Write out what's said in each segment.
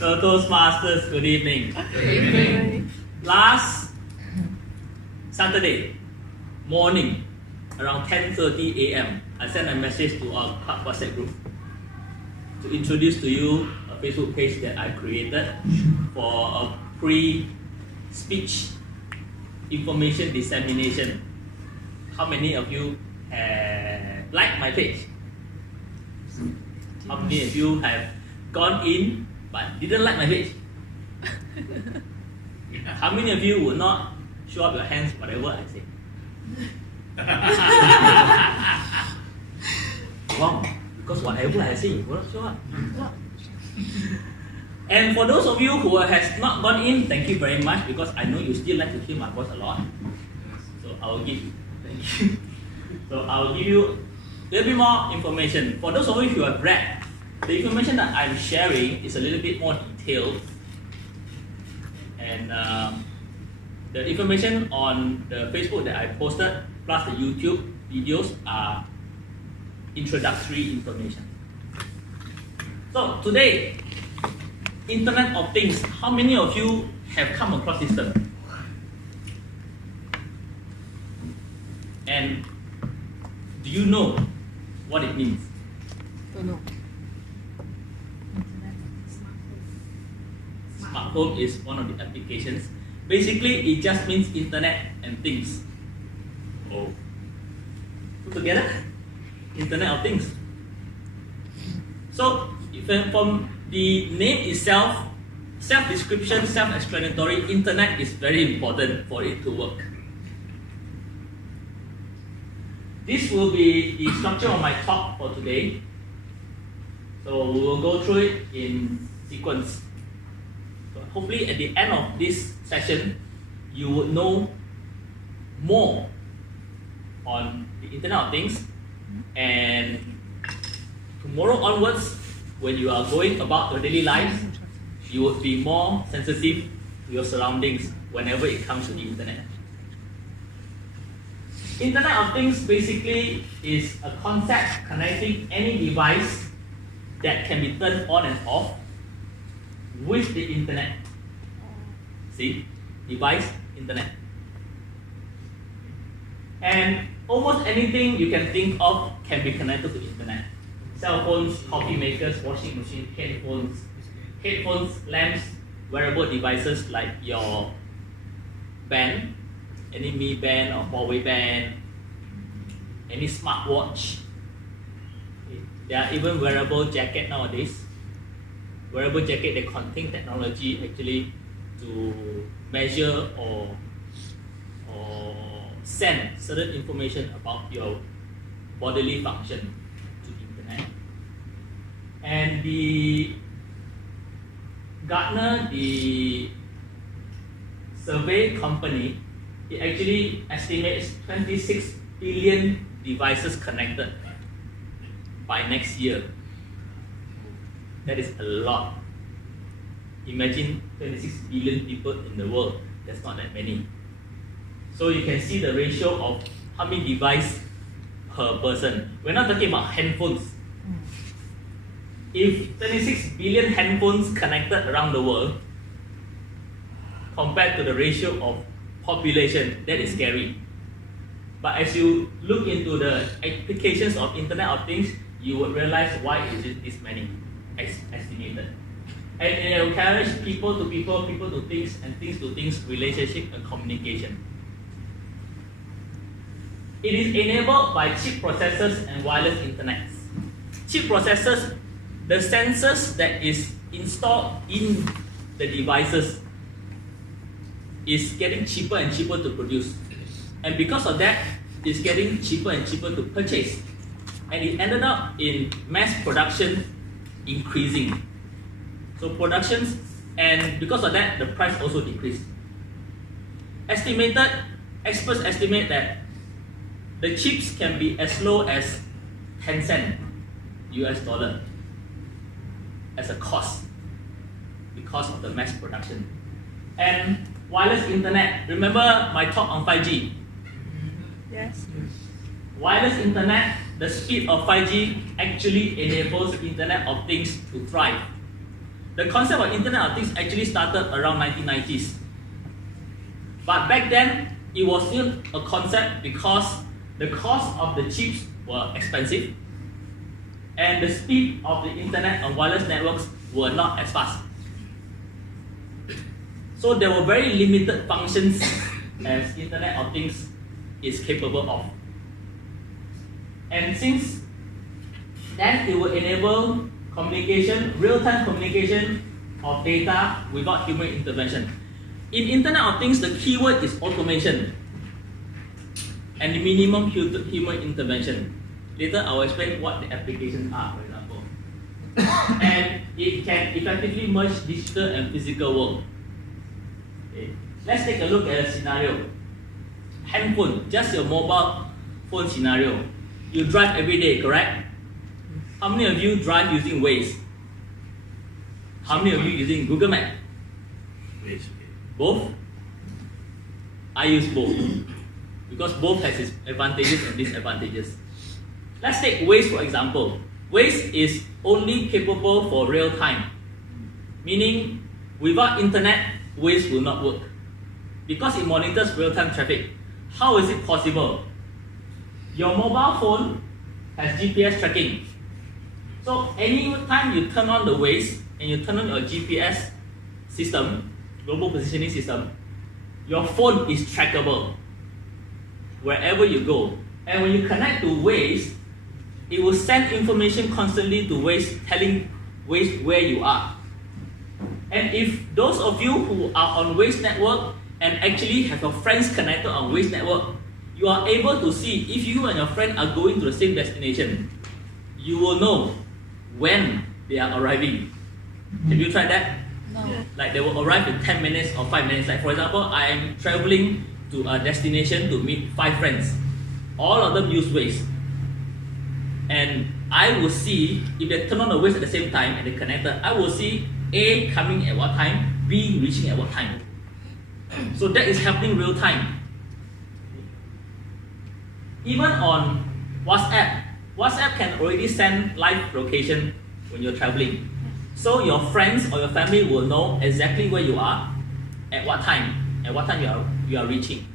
Toastmasters, good evening. Good evening. Last Saturday morning, around 10:30 a.m., I sent a message to our WhatsApp group to introduce to you a Facebook page that I created for a pre-speech information dissemination. How many of you have liked my page? How many of you have gone in but didn't like my page? How many of you would not show up your hands whatever I say? Wow, because whatever I say, you will not show up. And for those of you who has not gone in, thank you very much, because I know you still like to hear my voice a lot. So I will give you, thank you. So I will give you a little bit more information. For those of you who have read, the information that I'm sharing is a little bit more detailed. And the information on the Facebook that I posted, plus the YouTube videos, are introductory information. So today, Internet of Things, how many of you have come across this term? And do you know what it means? Don't know. Smart home is one of the applications. Basically, it just means Internet and Things. Oh. Put together? Internet of Things. So, from the name itself, self-description, self-explanatory, Internet is very important for it to work. This will be the structure of my talk for today. So we will go through it in sequence. So hopefully at the end of this session, you would know more on the Internet of Things, and tomorrow onwards, when you are going about your daily life, you would be more sensitive to your surroundings whenever it comes to the Internet. Internet of Things basically is a concept connecting any device that can be turned on and off with the Internet. See? Device, Internet. And almost anything you can think of can be connected to the Internet. Cell phones, coffee makers, washing machines, headphones, lamps, wearable devices like your band, any Mi Band or Huawei Band, any smartwatch. There are even wearable jacket nowadays. Wearable jacket, they contain technology actually to measure or send certain information about your bodily function to the Internet. And the Gartner, the survey company, it actually estimates 26 billion devices connected by next year. That is a lot. Imagine 26 billion people in the world. That's not that many. So you can see the ratio of how many devices per person. We're not talking about handphones. If 26 billion handphones connected around the world, compared to the ratio of population, that is scary. But as you look into the applications of Internet of Things, you would realize why is it this many estimated. And it encourages people to people, people to things, and things to things relationship and communication. It is enabled by chip processors and wireless internets. Chip processors, the sensors that is installed in the devices, is getting cheaper and cheaper to produce. And because of that, it's getting cheaper and cheaper to purchase. And it ended up in mass production increasing. So productions, and because of that, the price also decreased. Experts estimate that the chips can be as low as 10 cents US dollar as a cost because of the mass production. And wireless internet, remember my talk on 5G? Yes. Wireless internet, the speed of 5G actually enables Internet of Things to thrive The concept of Internet of Things actually started around 1990s. But back then, it was still a concept because the cost of the chips were expensive and the speed of the internet and wireless networks were not as fast. So there were very limited functions as Internet of Things is capable of. And since then, it will enable communication, real-time communication of data without human intervention. In Internet of Things, the keyword is automation and the minimum human intervention. Later, I will explain what the applications are, for example. And it can effectively merge digital and physical world. Okay. Let's take a look at a scenario. Handphone, just your mobile phone scenario. You drive every day, correct? How many of you drive using Waze? How many of you using Google Maps? Waze. Both? I use both because both has its advantages and disadvantages. Let's take Waze for example. Waze is only capable for real time, meaning without internet, Waze will not work because it monitors real-time traffic. How is it possible? Your mobile phone has GPS tracking. So any time you turn on the Waze and you turn on your GPS system, global positioning system, your phone is trackable wherever you go. And when you connect to Waze, it will send information constantly to Waze, telling Waze where you are. And if those of you who are on Waze network and actually have your friends connected on Waze network, you are able to see if you and your friend are going to the same destination. You will know when they are arriving. Have you tried that? No. Like they will arrive in 10 minutes or 5 minutes. Like for example, I am traveling to a destination to meet 5 friends. All of them use Waze. And I will see, if they turn on the Waze at the same time and they connected, I will see A coming at what time, B reaching at what time. So that is happening real time. Even on WhatsApp, WhatsApp can already send live location when you're traveling. So your friends or your family will know exactly where you are, at what time you are reaching.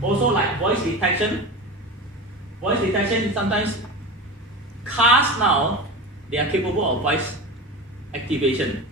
Also like voice detection. Voice detection, sometimes cars now, they are capable of voice activation.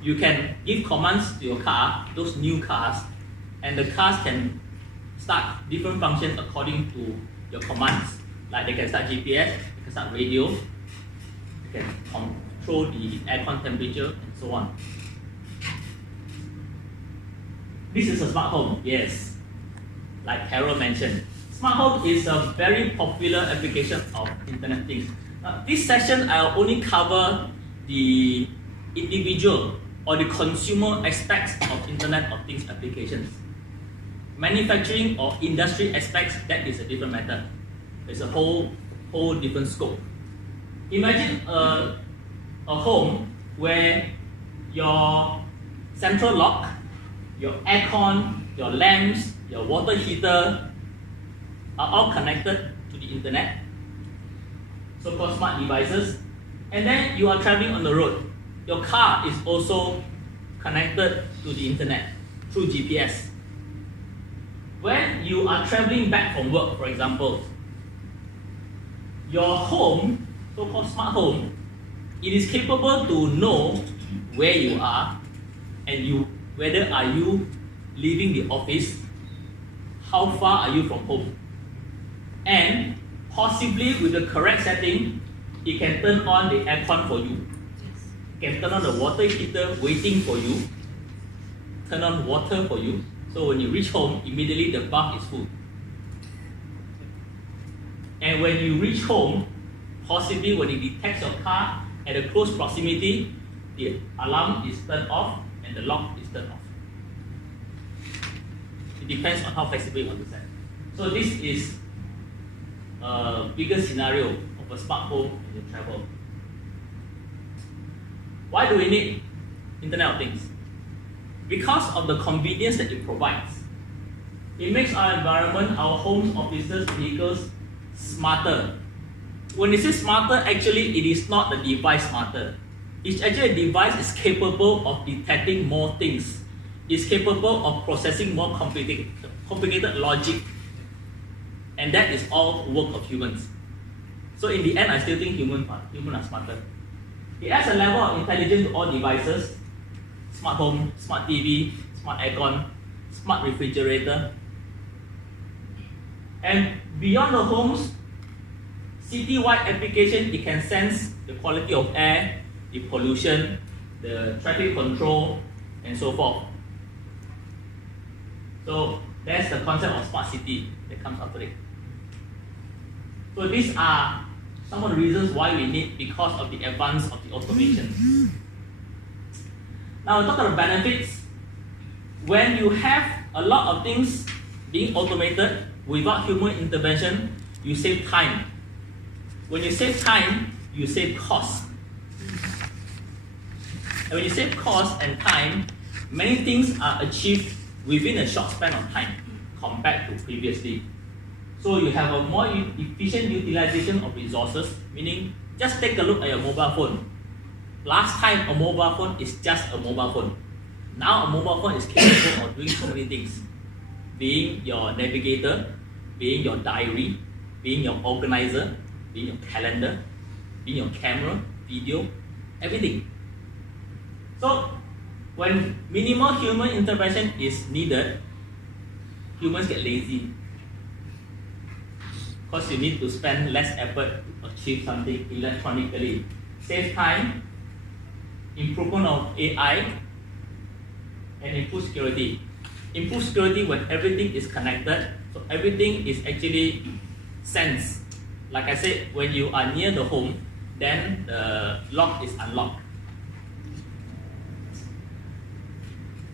You can give commands to your car, those new cars, and the cars can start different functions according to your commands. Like they can start GPS, they can start radio, they can control the aircon temperature, and so on. This is a smart home, yes. Like Carol mentioned, smart home is a very popular application of Internet Things. This session, I'll only cover the individual or the consumer aspects of Internet of Things applications. Manufacturing or industry aspects, that is a different matter. It's a whole different scope. Imagine a home where your central lock, your aircon, your lamps, your water heater are all connected to the internet, so-called smart devices, and then you are traveling on the road. Your car is also connected to the internet through GPS. When you are traveling back from work, for example, your home, so-called smart home, it is capable to know where you are and whether are you leaving the office, how far are you from home, and possibly with the correct setting, it can turn on the aircon for you. It can turn on the water heater waiting for you, turn on water for you, so when you reach home, immediately the bath is full. And when you reach home, possibly when it detects your car at a close proximity, the alarm is turned off and the lock is turned off. It depends on how flexible you want to set. So this is a bigger scenario of a smart home when you travel. Why do we need Internet of Things? Because of the convenience that it provides. It makes our environment, our homes, offices, vehicles smarter. when it says smarter, actually it is not the device smarter. It's actually a device is capable of detecting more things. It's capable of processing more complicated logic. And that is all work of humans. So in the end, I still think humans are smarter. It adds a level of intelligence to all devices. Smart home, smart TV, smart aircon, smart refrigerator. And beyond the homes, city-wide application, it can sense the quality of air, the pollution, the traffic control, and so forth. So that's the concept of smart city that comes after it. So these are some of the reasons why we need, because of the advance of the automation. Now, we talk about benefits. When you have a lot of things being automated without human intervention, you save time. When you save time, you save cost. And when you save cost and time, many things are achieved within a short span of time compared to previously. So you have a more efficient utilization of resources, meaning just take a look at your mobile phone. Last time a mobile phone is just a mobile phone. Now a mobile phone is capable of doing so many things. Being your navigator, being your diary, being your organizer, being your calendar, being your camera, video, everything. So when minimal human intervention is needed, humans get lazy. Because you need to spend less effort to achieve something electronically. Save time, improvement of AI, and improve security. Improve security when everything is connected, so everything is actually sensed. Like I said, when you are near the home, then the lock is unlocked.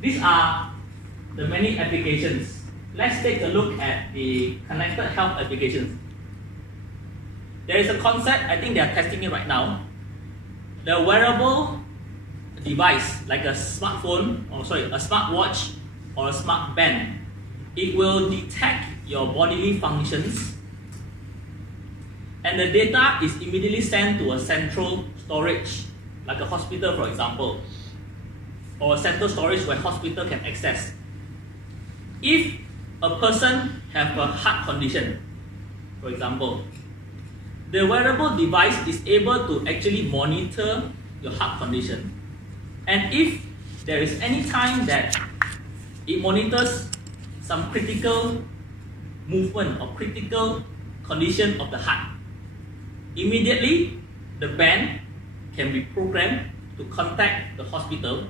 These are the many applications. Let's take a look at the connected health applications. There is a concept, I think they are testing it right now. The wearable device, like a smartphone, or sorry, a smartwatch or a smart band, it will detect your bodily functions, and the data is immediately sent to a central storage, like a hospital, for example, or a central storage where hospital can access. If a person have a heart condition, for example, the wearable device is able to actually monitor your heart condition. And if there is any time that it monitors some critical movement or critical condition of the heart, immediately the band can be programmed to contact the hospital.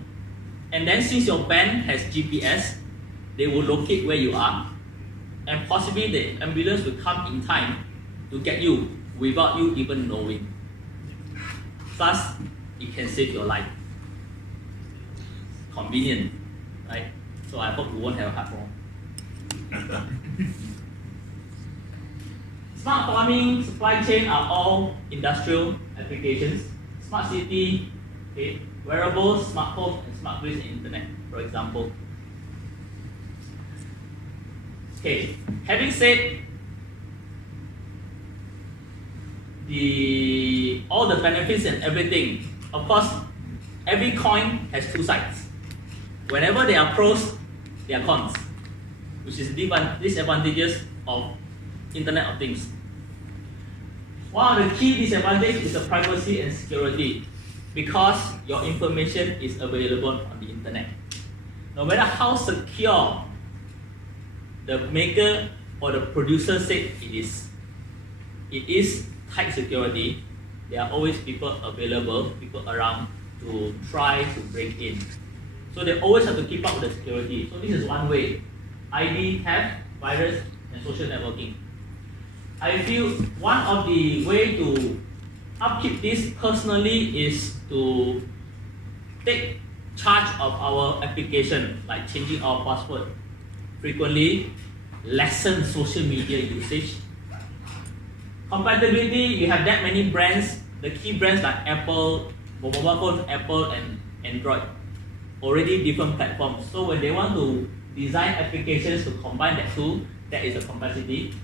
And then since your band has GPS, they will locate where you are, and possibly the ambulance will come in time to get you without you even knowing. Thus, it can save your life. Convenient, right? So I hope you won't have a heart problem. Smart farming, supply chain are all industrial applications. Smart city, okay, wearables, smart home, and smart grids and internet, for example. Okay, having said all the benefits and everything, of course, every coin has two sides. Whenever there are pros, there are cons, which is disadvantages of Internet of Things. One of the key disadvantages is the privacy and security, because your information is available on the internet. No matter how secure the maker or the producer said it is tight security, there are always people available, people around to try to break in. So they always have to keep up with the security. So this is one way. ID, theft, virus, and social networking. I feel one of the way to upkeep this personally is to take charge of our application, like changing our password frequently, lessen social media usage. Compatibility, you have that many brands, the key brands like Apple, mobile phone, Apple and Android, already different platforms. So when they want to design applications to combine that two, that is a complexity.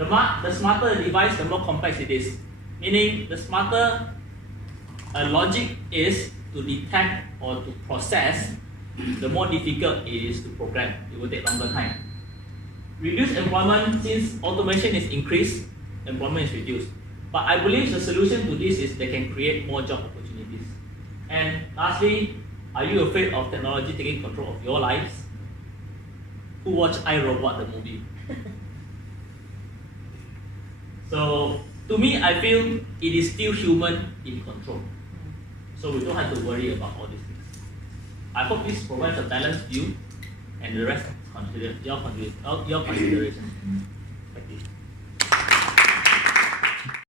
The smarter the device, the more complex it is. Meaning, the smarter a logic is to detect or to process, the more difficult it is to program. It will take longer time. Reduce employment, since automation is increased, employment is reduced. But I believe the solution to this is they can create more job opportunities. And lastly, are you afraid of technology taking control of your lives? Who watched iRobot, the movie? So, to me, I feel it is still human in control. So we don't have to worry about all these things. I hope this provides a balanced view, and the rest consider your consideration.